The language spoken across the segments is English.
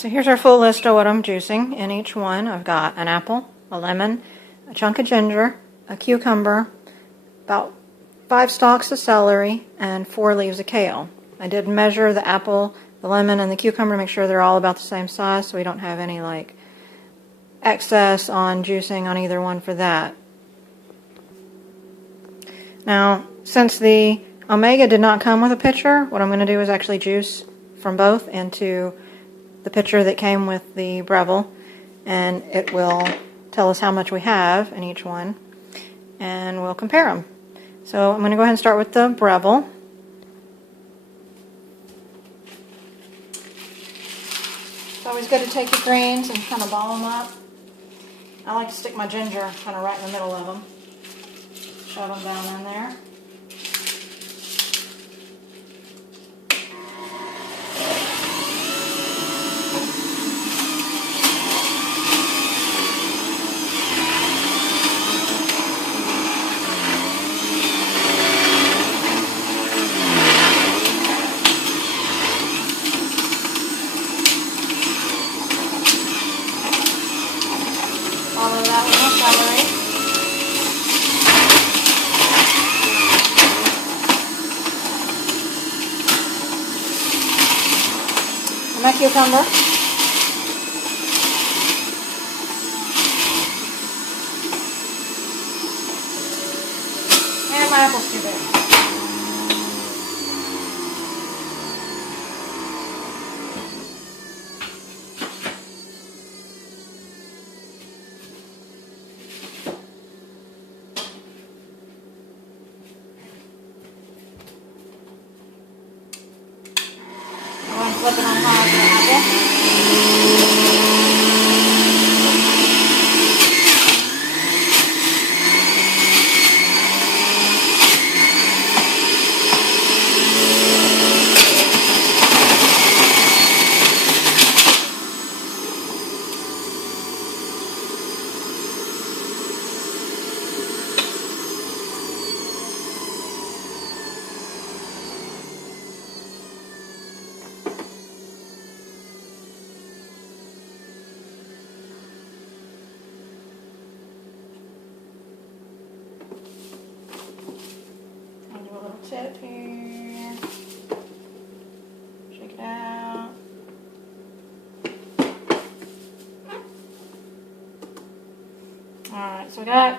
so here's our full list of what I'm juicing in each one. I've got an apple, a lemon, a chunk of ginger, a cucumber, about 5 stalks of celery, and 4 leaves of kale. I did measure the apple, the lemon, and the cucumber to make sure they're all about the same size so we don't have any like excess on juicing on either one for that. Now, since the Omega did not come with a pitcher, what I'm going to do is actually juice from both into the pitcher that came with the Breville, and it will tell us how much we have in each one, and we'll compare them. So I'm going to go ahead and start with the Breville. It's always good to take your greens and kind of ball them up. I like to stick my ginger kind of right in the middle of them. Shove them down in there. Follow that with the celery. And my cucumber. And my apple's too big. Flip it on high for the apple. Tip here, shake it out. Alright, so we got,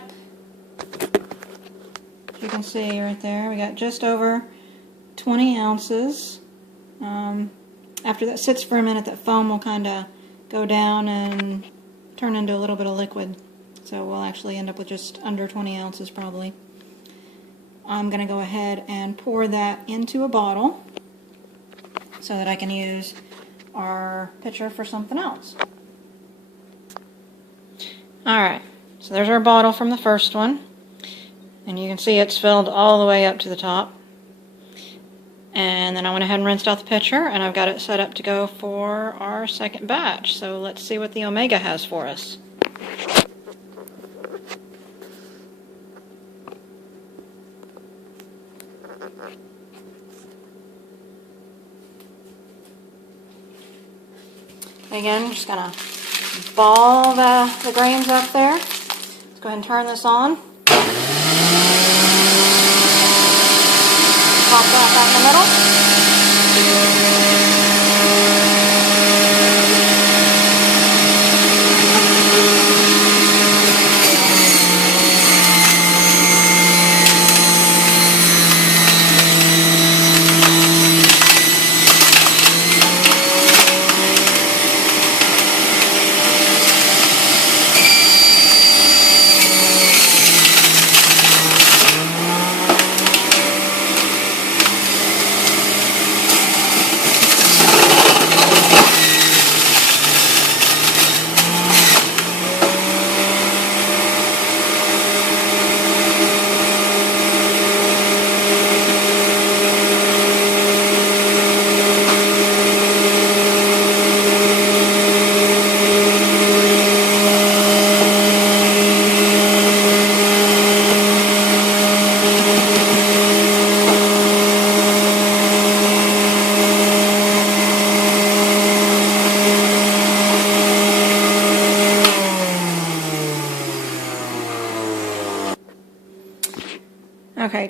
as you can see right there, we got just over 20 ounces. After that sits for a minute, that foam will kind of go down and turn into a little bit of liquid. So we'll actually end up with just under 20 ounces probably. I'm going to go ahead and pour that into a bottle so that I can use our pitcher for something else. Alright, so there's our bottle from the first one, and you can see it's filled all the way up to the top. And then I went ahead and rinsed out the pitcher, and I've got it set up to go for our second batch. So let's see what the Omega has for us. Again, just gonna ball the grains up there. Let's go ahead and turn this on. Pop that back in the middle.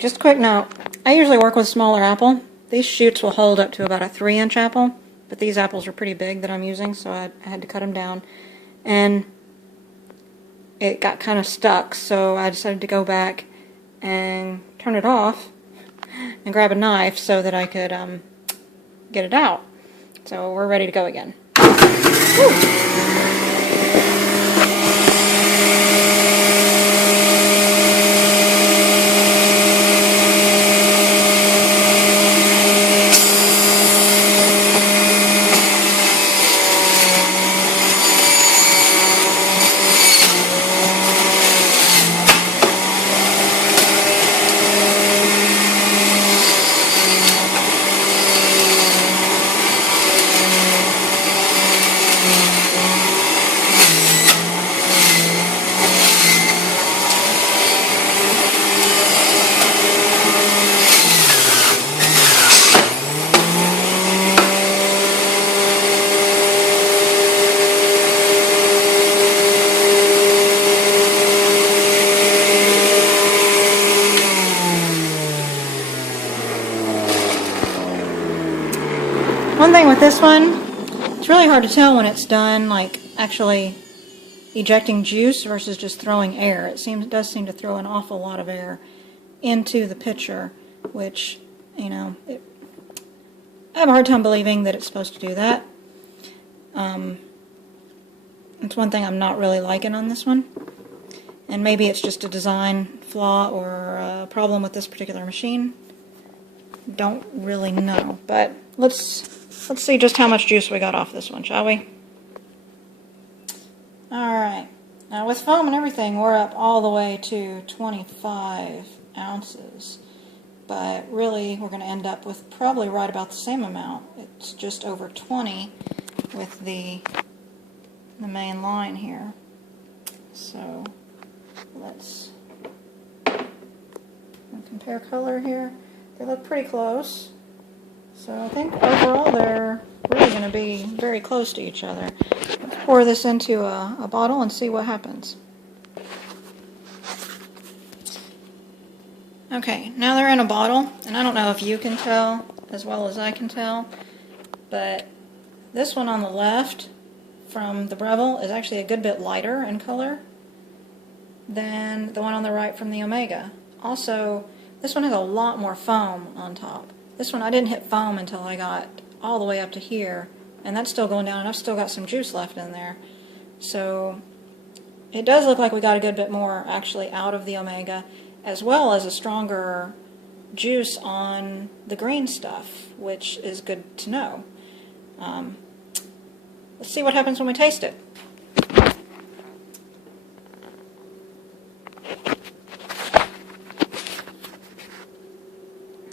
just a quick note. I usually work with smaller apple. These shoots will hold up to about a 3-inch apple, but these apples are pretty big that I'm using, so I had to cut them down. And it got kind of stuck, so I decided to go back and turn it off and grab a knife so that I could get it out. So we're ready to go again. Woo! One thing with this one, it's really hard to tell when it's done, like actually ejecting juice versus just throwing air. It does seem to throw an awful lot of air into the pitcher, which, you know, I have a hard time believing that it's supposed to do that. It's one thing I'm not really liking on this one. And maybe it's just a design flaw or a problem with this particular machine. Don't really know, but let's see just how much juice we got off this one, shall we? Alright, now with foam and everything, we're up all the way to 25 ounces. But really, we're going to end up with probably right about the same amount. It's just over 20 with the main line here. So, let's compare color here. They look pretty close. So I think overall they're really going to be very close to each other. Let's pour this into a bottle and see what happens. Okay, now they're in a bottle, and I don't know if you can tell as well as I can tell, but this one on the left from the Breville is actually a good bit lighter in color than the one on the right from the Omega. Also, this one has a lot more foam on top. This one I didn't hit foam until I got all the way up to here, and that's still going down, and I've still got some juice left in there. So it does look like we got a good bit more actually out of the Omega, as well as a stronger juice on the green stuff, which is good to know. Let's see what happens when we taste it.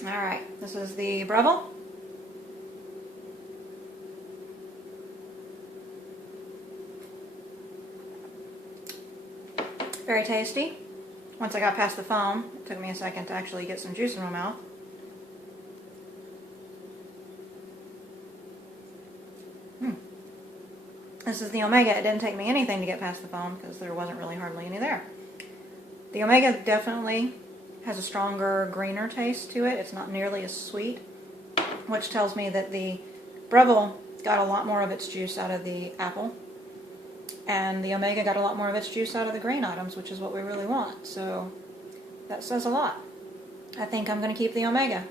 Alright, this is the Breville. Very tasty. Once I got past the foam, it took me a second to actually get some juice in my mouth. This is the Omega. It didn't take me anything to get past the foam because there wasn't really hardly any there. The Omega definitely has a stronger, greener taste to it. It's not nearly as sweet, which tells me that the Breville got a lot more of its juice out of the apple, and the Omega got a lot more of its juice out of the green items, which is what we really want. So that says a lot. I think I'm going to keep the Omega.